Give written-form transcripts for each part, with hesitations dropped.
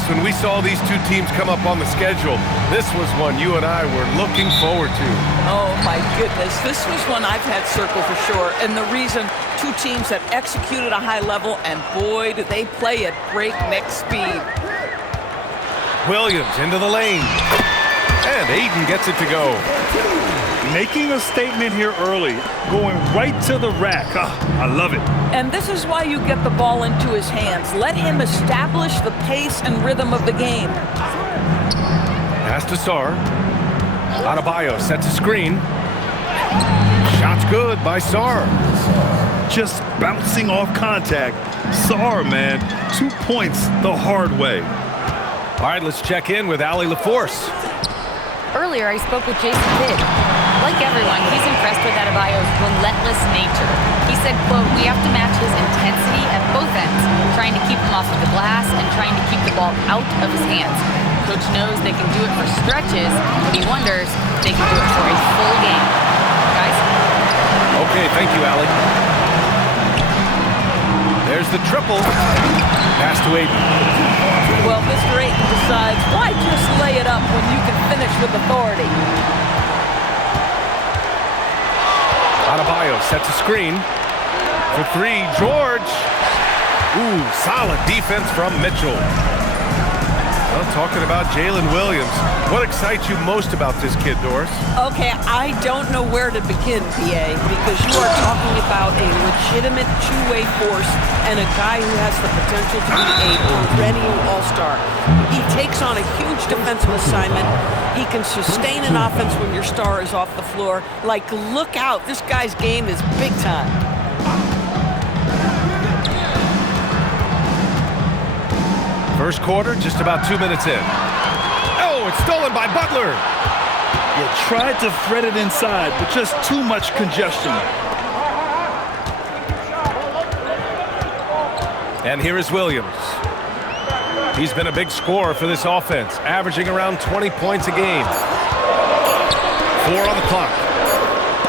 Doris, when we saw these two teams come up on the schedule, this was one you and I were looking forward to. Oh, my goodness. This was one I've had circled for sure. And the reason, two teams that execute at a high level, and boy, do they play at breakneck speed. Williams into the lane. And Ayton gets it to go. Making a statement here early, going right to the rack. I love it. And this is why you get the ball into his hands. Let him establish the pace and rhythm of the game. Pass to Sarr. Adebayo sets a screen. Shot's good by Sarr. Just bouncing off contact. Sarr, man, 2 points the hard way. All right, let's check in with Allie LaForce. Earlier, I spoke with Jason Kidd. Like everyone, he's impressed with Adebayo's relentless nature. He said, quote, "We have to match his intensity at both ends, trying to keep him off of the glass and trying to keep the ball out of his hands. Coach knows they can do it for stretches, but he wonders if they can do it for a full game." Guys? Okay, thank you, Allie. There's the triple. Pass to Ayton. Well, Mr. Ayton decides, why just lay it up when you can finish with authority? Adebayo sets a screen. For three, George. Ooh, solid defense from Mitchell. Well, talking about Jalen Williams, what excites you most about this kid, Doris? Okay, I don't know where to begin, PA, because you are talking about a legitimate two-way force and a guy who has the potential to be a perennial all-star. He takes on a huge defensive assignment. He can sustain an offense when your star is off the floor. Like, look out, this guy's game is big time. First quarter, just about 2 minutes in. Oh, it's stolen by Butler. You tried to thread it inside, but just too much congestion. And here is Williams. He's been a big scorer for this offense, averaging around 20 points a game. 4 on the clock.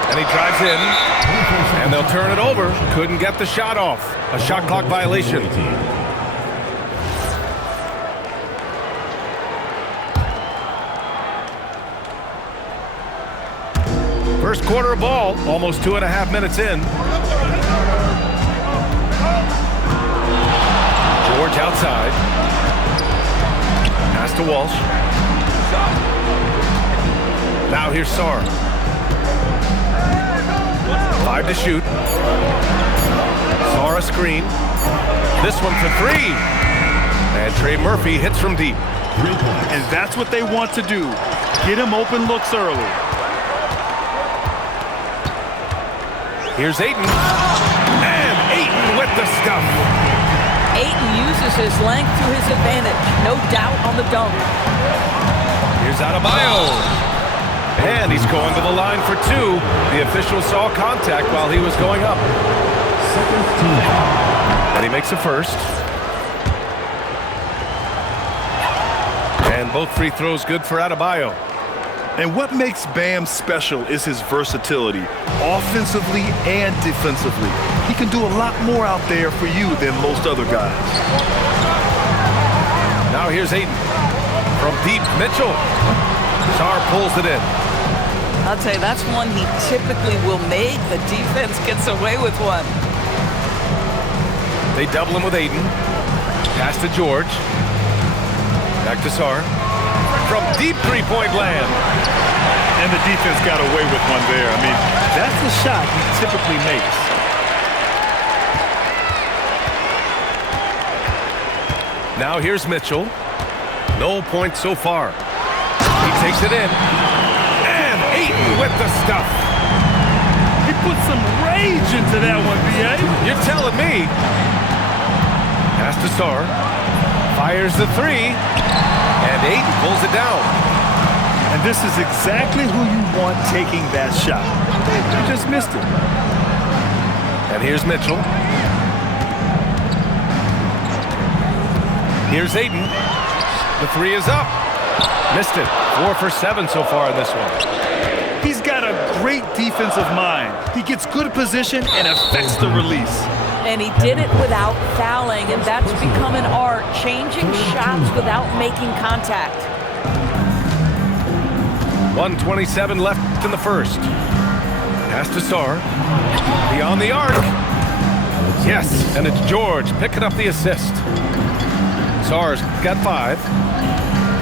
And he drives in, and they'll turn it over. Couldn't get the shot off. A shot clock violation. First quarter of ball, almost 2.5 minutes in. George outside. Pass to Walsh. Now here's Sarr. 5 to shoot. Sarr a screen. This one for 3. And Trey Murphy hits from deep. And that's what they want to do. Get him open looks early. Here's Ayton. And Ayton with the stuff. Ayton uses his length to his advantage. No doubt on the dunk. Here's Adebayo. And he's going to the line for 2. The official saw contact while he was going up. And he makes a first. And both free throws good for Adebayo. And what makes Bam special is his versatility, offensively and defensively. He can do a lot more out there for you than most other guys. Now here's Ayton. From deep, Mitchell. Sarr pulls it in. I'll tell you, that's one he typically will make. The defense gets away with one. They double him with Ayton. Pass to George. Back to Sarr. From deep three-point land. And the defense got away with one there. I mean, that's the shot he typically makes. Now here's Mitchell. No points so far. He takes it in. And Ayton with the stuff. He put some rage into that one, B.A. You're telling me. Pass to Sarr. Fires the 3. And Ayton pulls it down. And this is exactly who you want taking that shot. You just missed it. And here's Mitchell. Here's Ayton. The 3 is up. Missed it. 4 for 7 so far in this one. He's got a great defensive mind. He gets good position and affects the release. And he did it without fouling, and that's become an art, changing shots without making contact. 1:27 left in the first. Pass to Sarr. Beyond the arc. Yes, and it's George picking up the assist. Sarr's got 5.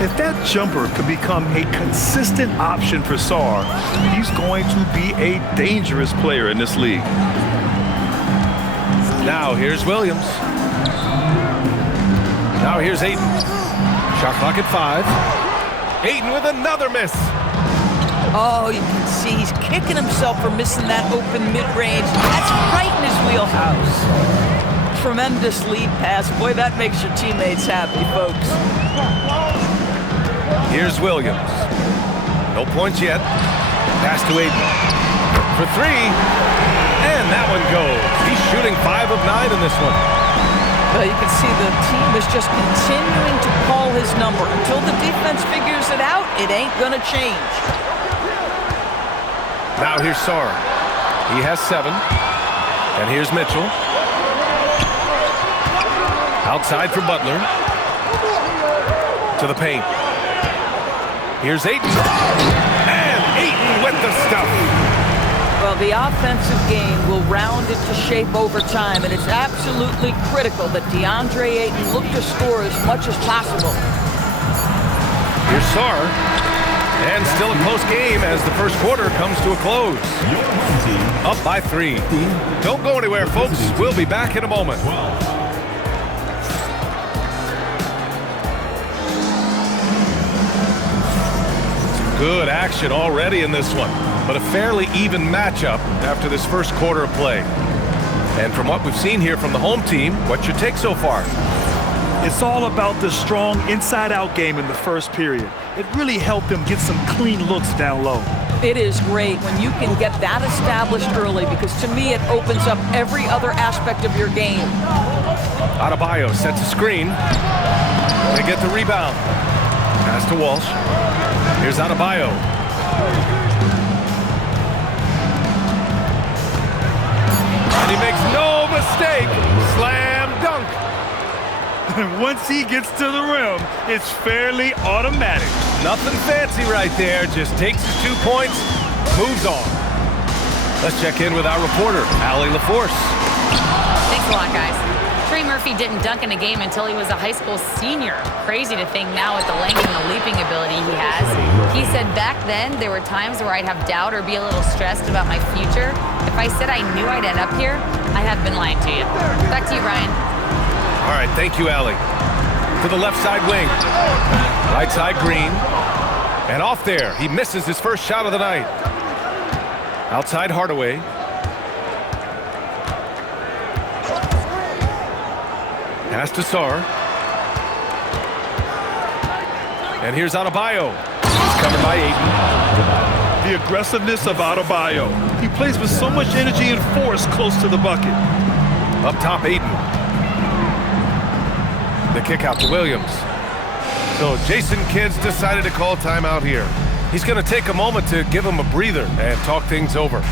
If that jumper could become a consistent option for Sarr, he's going to be a dangerous player in this league. Now here's Williams. Now here's Ayton. Shot clock at 5. Ayton with another miss. Oh, you can see he's kicking himself for missing that open mid-range. That's right in his wheelhouse. Tremendous lead pass. Boy, that makes your teammates happy, folks. Here's Williams. No points yet. Pass to Ayton. For 3. And that one goes. He's shooting 5 of 9 in this one. Well, you can see the team is just continuing to call his number. Until the defense figures it out, it ain't going to change. Now here's Sarr. He has 7. And here's Mitchell. Outside for Butler. To the paint. Here's Ayton. And Ayton with the stuff. Well, the offensive game will round into shape over time, and it's absolutely critical that DeAndre Ayton look to score as much as possible. Here's Sarr. And still a close game as the first quarter comes to a close. Up by 3. Don't go anywhere, folks. We'll be back in a moment. Good action already in this one, but a fairly even matchup after this first quarter of play. And from what we've seen here from the home team, what's your take so far? It's all about the strong inside-out game in the first period. It really helped them get some clean looks down low. It is great when you can get that established early, because to me it opens up every other aspect of your game. Adebayo sets a screen. They get the rebound. Pass to Walsh. Here's Adebayo. And he makes no mistake. Slam dunk. And once he gets to the rim, it's fairly automatic. Nothing fancy right there. Just takes his 2 points, moves on. Let's check in with our reporter, Allie LaForce. Thanks a lot, guys. Trey Murphy didn't dunk in a game until he was a high school senior. Crazy to think now with the length and the leaping ability he has. He said back then there were times where I'd have doubt or be a little stressed about my future. If I said I knew I'd end up here, I'd have been lying to you. Back to you, Brian. All right, thank you, Allie. To the left side wing. Right side Green. And off there, he misses his first shot of the night. Outside Hardaway. Pass to Sarr. And here's Adebayo. He's covered by Ayton. The aggressiveness of Adebayo. He plays with so much energy and force close to the bucket. Up top, Ayton. The kick out to Williams. So Jason Kidd's decided to call timeout here. He's going to take a moment to give him a breather and talk things over.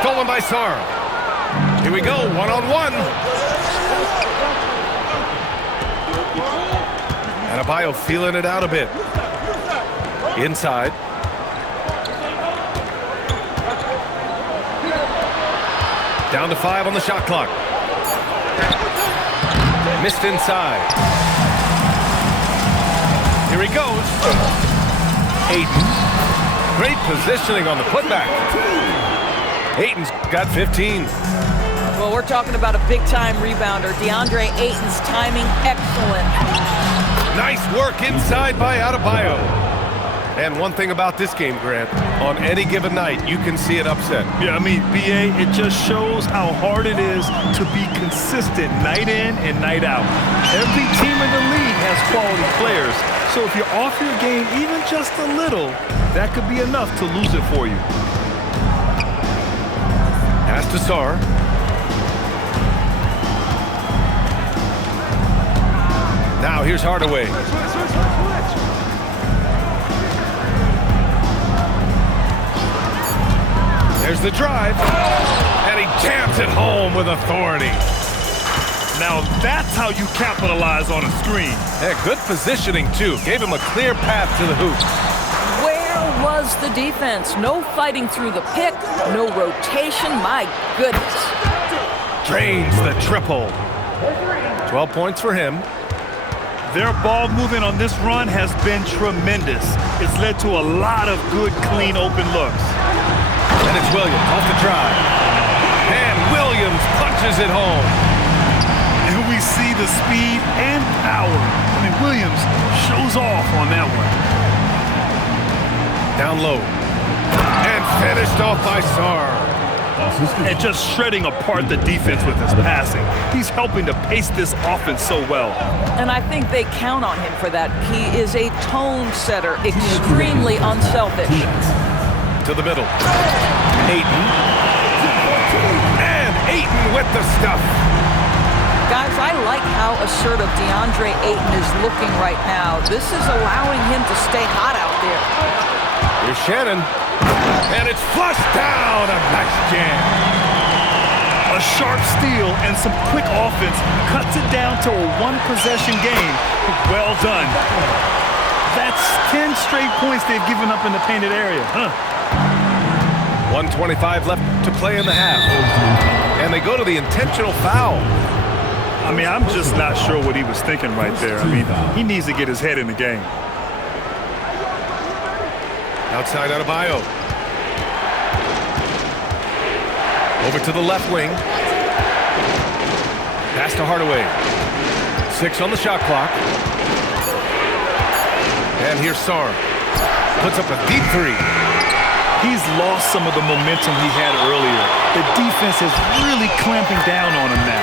Stolen by Sarr. Here we go, one-on-one. Adebayo feeling it out a bit. Inside. Down to 5 on the shot clock. Missed inside. Here he goes. Ayton. Great positioning on the putback. Ayton's got 15. Well, we're talking about a big-time rebounder. DeAndre Ayton's timing excellent. Nice work inside by Adebayo. And one thing about this game, Grant, on any given night, you can see an upset. Yeah, I mean, BA, it just shows how hard it is to be consistent night in and night out. Every team in the league has quality players, so if you're off your game even just a little, that could be enough to lose it for you. Pass to Sarr. Now here's Hardaway. There's the drive, and he jams it home with authority. Now that's how you capitalize on a screen. Yeah, good positioning, too. Gave him a clear path to the hoop. Where was the defense? No fighting through the pick, no rotation. My goodness. Drains the triple. 12 points for him. Their ball movement on this run has been tremendous. It's led to a lot of good, clean, open looks. And it's Williams off the drive. And Williams punches it home. And we see the speed and power. I mean, Williams shows off on that one. Down low. And finished off by Sarr. And just shredding apart the defense with his passing. He's helping to pace this offense so well. And I think they count on him for that. He is a tone setter, extremely unselfish. To the middle. Ayton. And Ayton with the stuff. Guys, I like how assertive DeAndre Ayton is looking right now. This is allowing him to stay hot out there. Here's Shannon. And it's flushed down. A nice jam. A sharp steal and some quick offense cuts it down to a one-possession game. Well done. That's 10 straight points they've given up in the painted area. 1:25 left to play in the half. And they go to the intentional foul. I mean, I'm just not sure what he was thinking right there. I mean, he needs to get his head in the game. Outside Adebayo. Over to the left wing. Pass to Hardaway. 6 on the shot clock. And here's Sarr. Puts up a deep three. He's lost some of the momentum he had earlier. The defense is really clamping down on him now.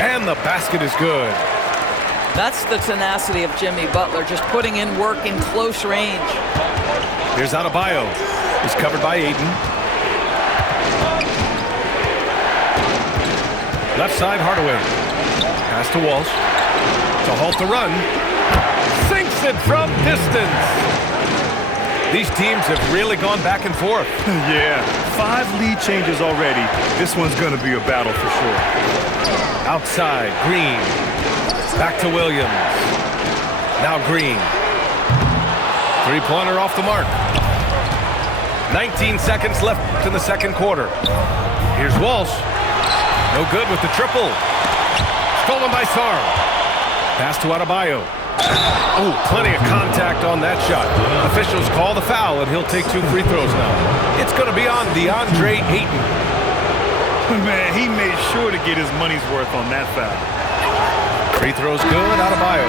And the basket is good. That's the tenacity of Jimmy Butler, just putting in work in close range. Here's Adebayo. He's covered by Ayton. Left side, Hardaway. Pass to Walsh. To halt the run. Sinks it from distance. These teams have really gone back and forth. Yeah, 5 lead changes already. This one's going to be a battle for sure. Outside, Green. Back to Williams. Now Green. Three-pointer off the mark. 19 seconds left in the second quarter. Here's Walsh. No good with the triple. Stolen by Sarr. Pass to Adebayo. Oh, plenty of contact on that shot. Officials call the foul, and he'll take 2 free throws now. It's going to be on DeAndre Ayton. Man, he made sure to get his money's worth on that foul. Free throws good, Adebayo.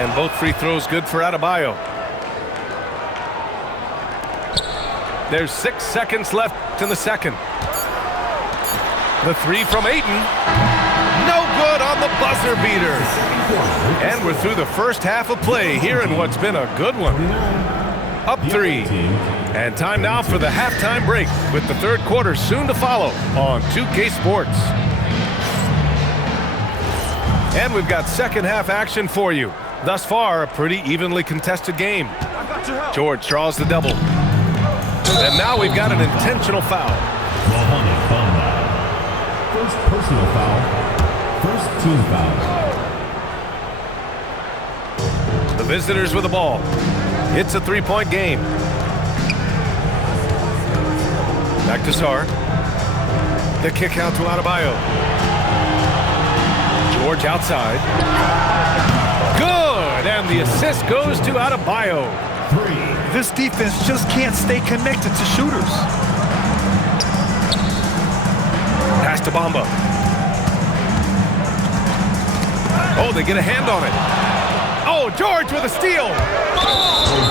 And both free throws good for Adebayo. There's 6 seconds left in the second. The three from Ayton. No good on the buzzer beater. And we're through the first half of play here in what's been a good one. Up 3. And time now for the halftime break with the third quarter soon to follow on 2K Sports. And we've got second half action for you. Thus far, a pretty evenly contested game. George draws the double. And now we've got an intentional foul. First personal foul. First team foul. The visitors with the ball. It's a 3-point game. Back to Sarr. The kick out to Adebayo. George outside. Good! And the assist goes to Adebayo. This defense just can't stay connected to shooters. Pass to Bamba. Oh, they get a hand on it. Oh, George with a steal.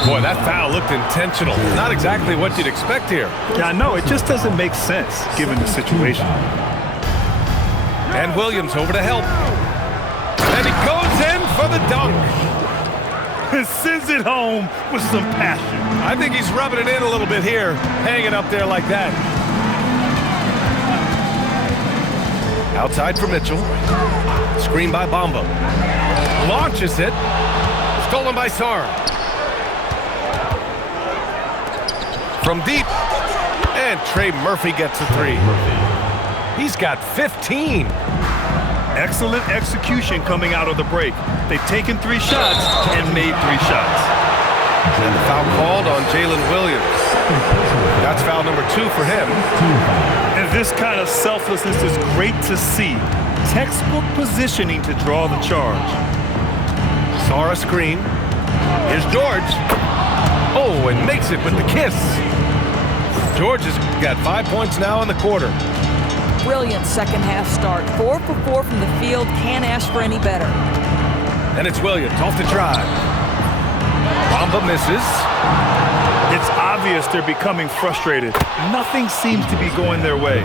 Boy, that foul looked intentional. Not exactly what you'd expect here. Yeah, I know. It just doesn't make sense given the situation. And Williams over to help. And he goes in for the dunk. Sends it home with some passion. I think he's rubbing it in a little bit here, hanging up there like that. Outside for Mitchell. Screen by Bamba. Launches it. Stolen by Sarr. From deep. And Trey Murphy gets a three. He's got 15. Excellent execution coming out of the break. They've taken 3 shots and made 3 shots. And the foul called on Jalen Williams. That's foul number 2 for him. And this kind of selflessness is great to see. Textbook positioning to draw the charge. Sarr a screen. Here's George. Oh, and makes it with the kiss. George has got 5 points now in the quarter. Brilliant second half start. 4 for 4 from the field. Can't ask for any better. And it's Williams off the drive. Bamba misses. It's obvious they're becoming frustrated. Nothing seems to be going their way.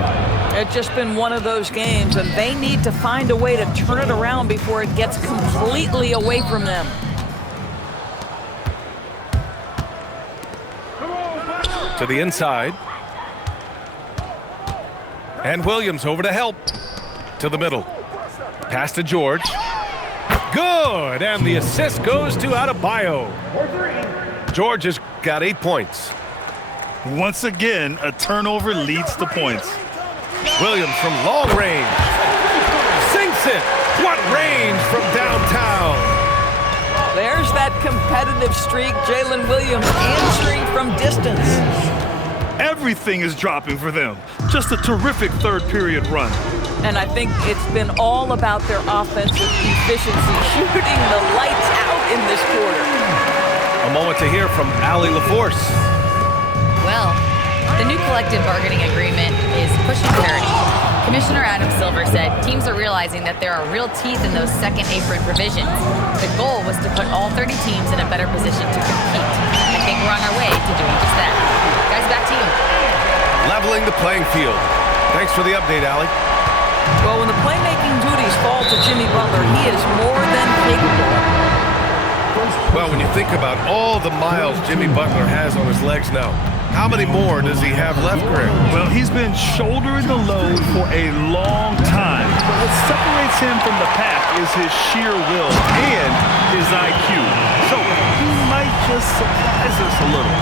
It's just been one of those games, and they need to find a way to turn it around before it gets completely away from them. To the inside. And Williams over to help. To the middle. Pass to George. Good! And the assist goes to Adebayo. George has got 8 points. Once again, a turnover leads to points. Williams from long range. Sinks it! What range from downtown! There's that competitive streak. Jalen Williams answering from distance. Everything is dropping for them. Just a terrific third period run. And I think it's been all about their offensive efficiency, shooting the lights out in this quarter. A moment to hear from Allie LaForce. Well, the new collective bargaining agreement is pushing parity. Commissioner Adam Silver said teams are realizing that there are real teeth in those second apron provisions. The goal was to put all 30 teams in a better position to compete. I think we're on our way to doing just that. Guys, back to you. Leveling the playing field. Thanks for the update, Allie. Well, when the playmaking duties fall to Jimmy Butler, he is more than capable. Well, when you think about all the miles Jimmy Butler has on his legs now, how many more does he have left, Greg? Well, he's been shouldering the load for a long time. But what separates him from the pack is his sheer will and his IQ. So he might just surprise us a little.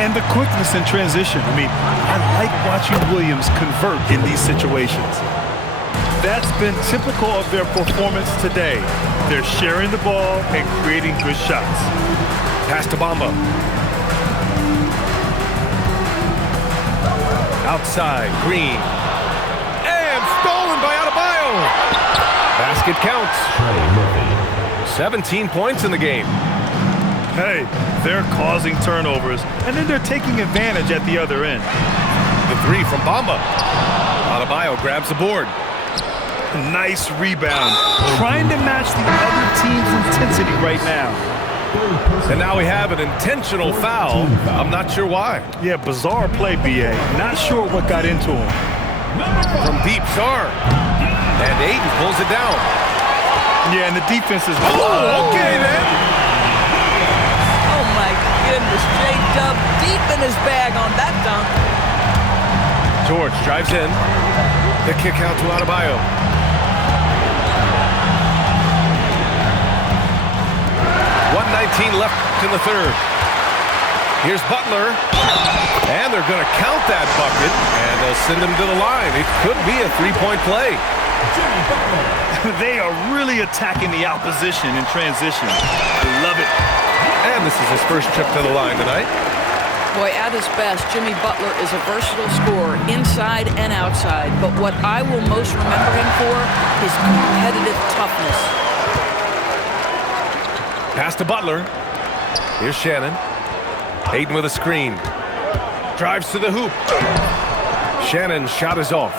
And the quickness in transition. I mean, I like watching Williams convert in these situations. That's been typical of their performance today. They're sharing the ball and creating good shots. Pass to Bamba. Outside, Green. And stolen by Adebayo. Basket counts. 17 points in the game. Hey, they're causing turnovers, and then they're taking advantage at the other end. The three from Bamba. Adebayo grabs the board. Nice rebound. Trying to match the other team's intensity right now. And now we have an intentional foul. I'm not sure why. Yeah, bizarre play, B.A. Not sure what got into him. From deep, Sarr. And Ayton pulls it down. Yeah, and the defense is... Oh, okay then. Oh, my goodness. J-Dub deep in his bag on that dunk. George drives in. The kick out to Adebayo. .19 left in the third. Here's Butler. And they're going to count that bucket, and they'll send him to the line. It could be a three-point play. They are really attacking the opposition in transition. I love it. And this is his first trip to the line tonight. Boy, at his best, Jimmy Butler is a versatile scorer, inside and outside. But what I will most remember him for is competitive toughness. Pass to Butler. Here's Shannon. Ayton with a screen. Drives to the hoop. Shannon's shot is off.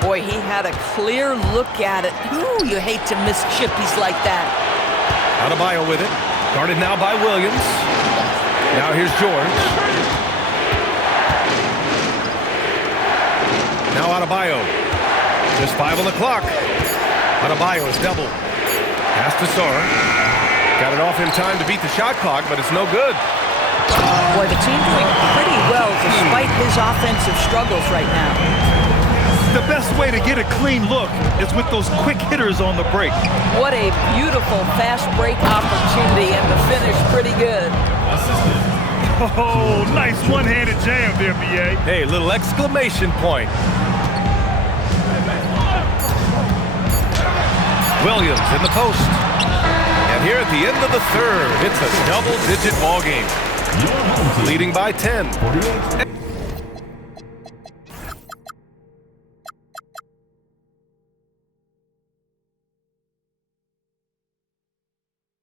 Boy, he had a clear look at it. Ooh, you hate to miss chippies like that. Adebayo with it. Guarded now by Williams. Now here's George. Now Adebayo. Just 5 on the clock. Adebayo is doubled. Pass to Sarr. Got it off in time to beat the shot clock, but it's no good. Boy, the team doing pretty well despite his offensive struggles right now. The best way to get a clean look is with those quick hitters on the break. What a beautiful fast break opportunity, and the finish pretty good. Oh, nice one-handed jam there, B.A. Hey, little exclamation point. Williams in the post. And here at the end of the third, it's a double-digit ball game. Leading by 10.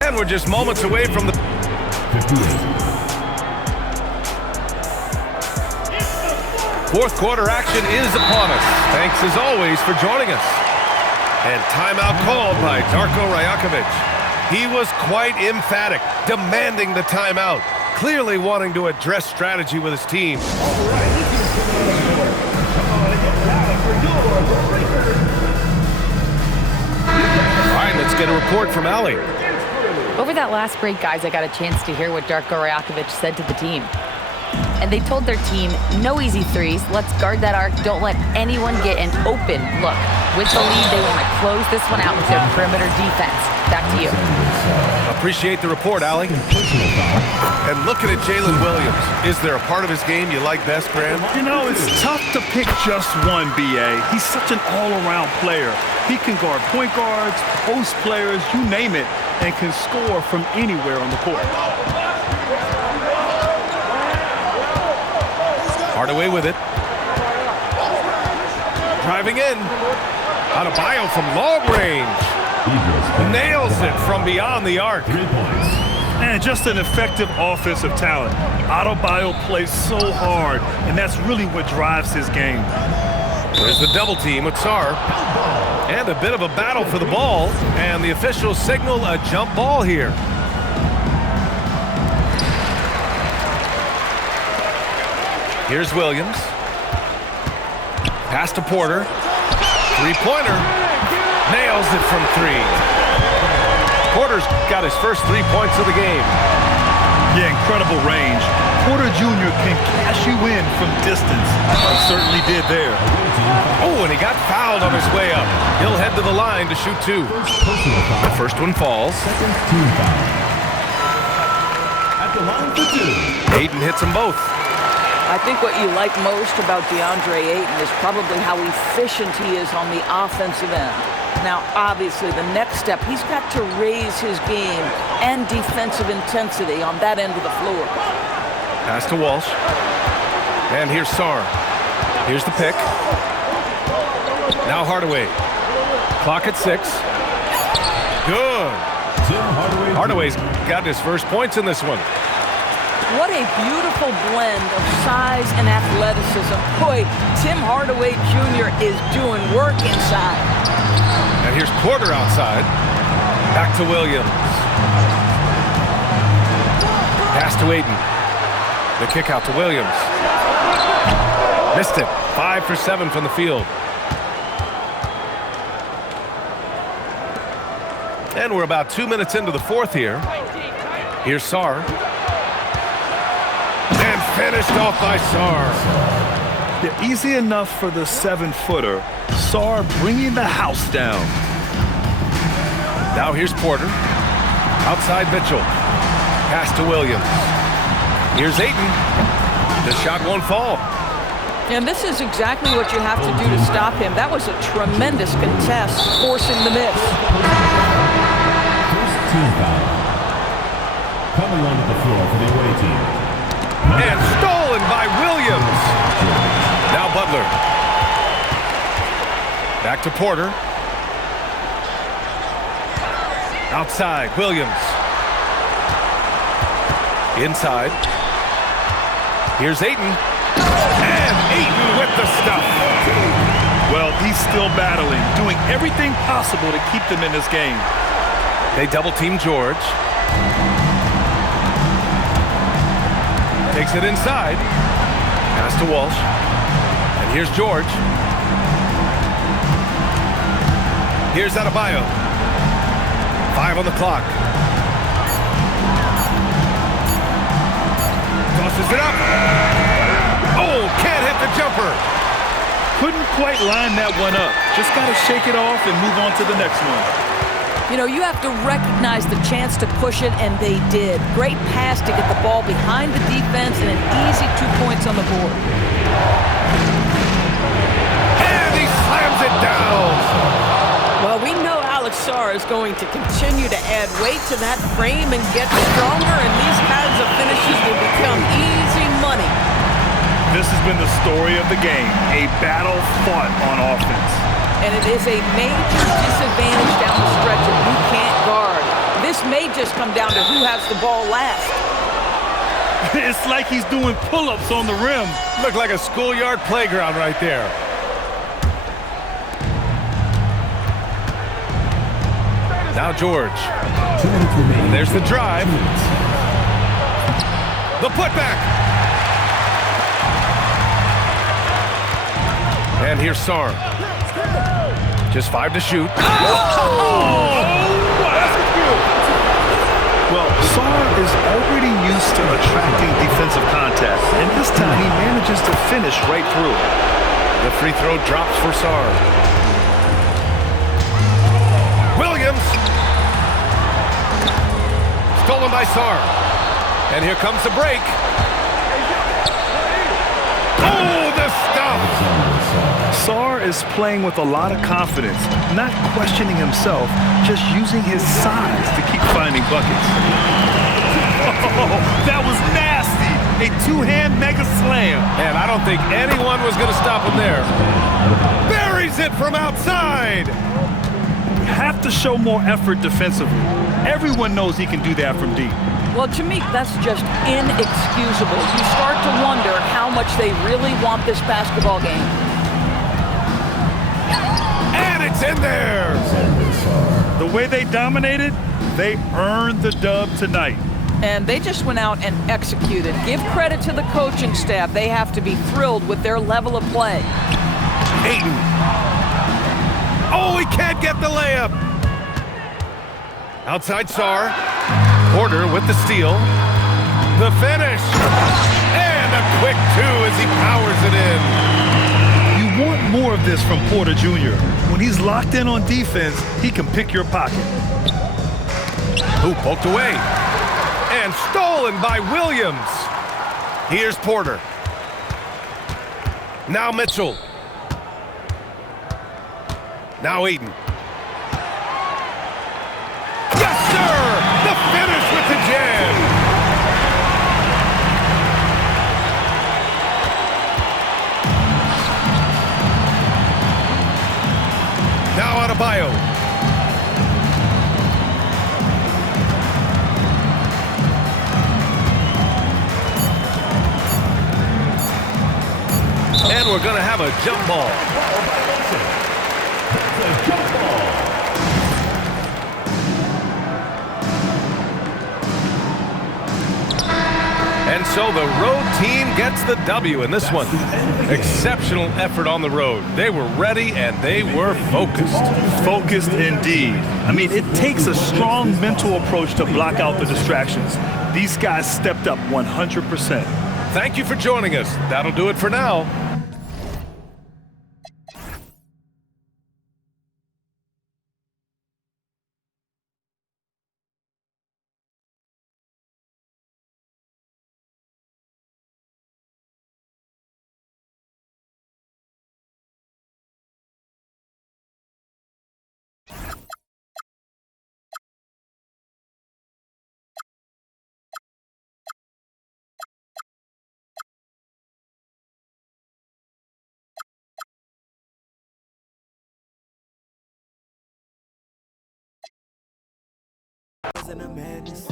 And we're just moments away from the... 58. Fourth quarter action is upon us. Thanks as always for joining us. And timeout called by Darko Rajakovic. He was quite emphatic, demanding the timeout, clearly wanting to address strategy with his team. All right, let's get a report from Allie. Over that last break, guys, I got a chance to hear what Darko Rajakovic said to the team. And they told their team, no easy threes, let's guard that arc, don't let anyone get an open look. With the lead, they want to close this one out with their perimeter defense. Back to you. Appreciate the report, Allie. And looking at Jalen Williams, is there a part of his game you like best, Graham? You know, it's tough to pick just one, B.A. He's such an all-around player. He can guard point guards, post players, you name it, and can score from anywhere on the court. Hardaway with it. Driving in. Adebayo from long range. Nails it from beyond the arc. 3 points. And just an effective offensive talent. Adebayo plays so hard, and that's really what drives his game. There's the double team with Sarr. And a bit of a battle for the ball. And the officials signal a jump ball here. Here's Williams. Pass to Porter. Three-pointer. Nails it from 3. Porter's got his first 3 points of the game. Yeah, incredible range. Porter Jr. can cash you in from distance. He certainly did there. Oh, and he got fouled on his way up. He'll head to the line to shoot 2. The first one falls. Second team foul. At the line for 2. Ayton hits them both. I think what you like most about DeAndre Ayton is probably how efficient he is on the offensive end. Now, obviously, the next step, he's got to raise his game and defensive intensity on that end of the floor. Pass to Walsh. And here's Sarr. Here's the pick. Now Hardaway. Clock at 6. Good. Tim Hardaway. Hardaway's got his first points in this one. What a beautiful blend of size and athleticism. Boy, Tim Hardaway Jr. is doing work inside. And here's Porter outside. Back to Williams. Pass to Ayton. The kick out to Williams. Missed it. 5 for 7 from the field. And we're about 2 minutes into the fourth here. Here's Sarr. And finished off by Sarr. Yeah, easy enough for the 7-footer. Sarr bringing the house down. Now here's Porter. Outside Mitchell. Pass to Williams. Here's Ayton. The shot won't fall. And this is exactly what you have to do to stop him. That was a tremendous contest, forcing the miss. First team foul. Coming onto the floor for the away team. And stolen by Williams. Now Butler. Back to Porter. Outside, Williams. Inside. Here's Ayton. And Ayton with the stuff. Well, he's still battling, doing everything possible to keep them in this game. They double team George. Takes it inside. Pass to Walsh. And here's George. Here's Adebayo. 5 on the clock. Tosses it up. Oh, can't hit the jumper. Couldn't quite line that one up. Just got to shake it off and move on to the next one. You know, you have to recognize the chance to push it, and they did. Great pass to get the ball behind the defense and an easy 2 points on the board. And he slams it down. Well, we know Alex Sarr is going to continue to add weight to that frame and get stronger, and these kinds of finishes will become easy money. This has been the story of the game, a battle fought on offense. And it is a major disadvantage down the stretch if you can't guard. This may just come down to who has the ball last. It's like he's doing pull-ups on the rim. Looked like a schoolyard playground right there. Now George. 2 minutes remaining. There's the drive. The putback. And here's Sarr. Just 5 to shoot. Well, Sarr is already used to attracting defensive contact, and this time he manages to finish right through. The free throw drops for Sarr. Williams. Stolen by Sarr. And here comes the break. Oh, the stop. Sarr is playing with a lot of confidence, not questioning himself, just using his size to keep finding buckets. Oh, that was nasty. A two-hand mega slam. Man, I don't think anyone was going to stop him there. Buries it from outside. You have to show more effort defensively. Everyone knows he can do that from deep. Well, to me, that's just inexcusable. You start to wonder how much they really want this basketball game. And it's in there. The way they dominated, they earned the dub tonight. And they just went out and executed. Give credit to the coaching staff. They have to be thrilled with their level of play. Ayton. Oh, he can't get the layup. Outside Sarr. Porter with the steal. The finish. And a quick 2 as he powers it in. You want more of this from Porter Jr. When he's locked in on defense, he can pick your pocket. Who poked away. And stolen by Williams. Here's Porter. Now Mitchell. Now Ayton. Yes, sir! The finish with the jam. Now Adebayo. And we're going to have a jump ball. And so the road team gets the W in this one. Exceptional effort on the road. They were ready and they were focused. Focused indeed. I mean, it takes a strong mental approach to block out the distractions. These guys stepped up 100%. Thank you for joining us. That'll do it for now. In a madness.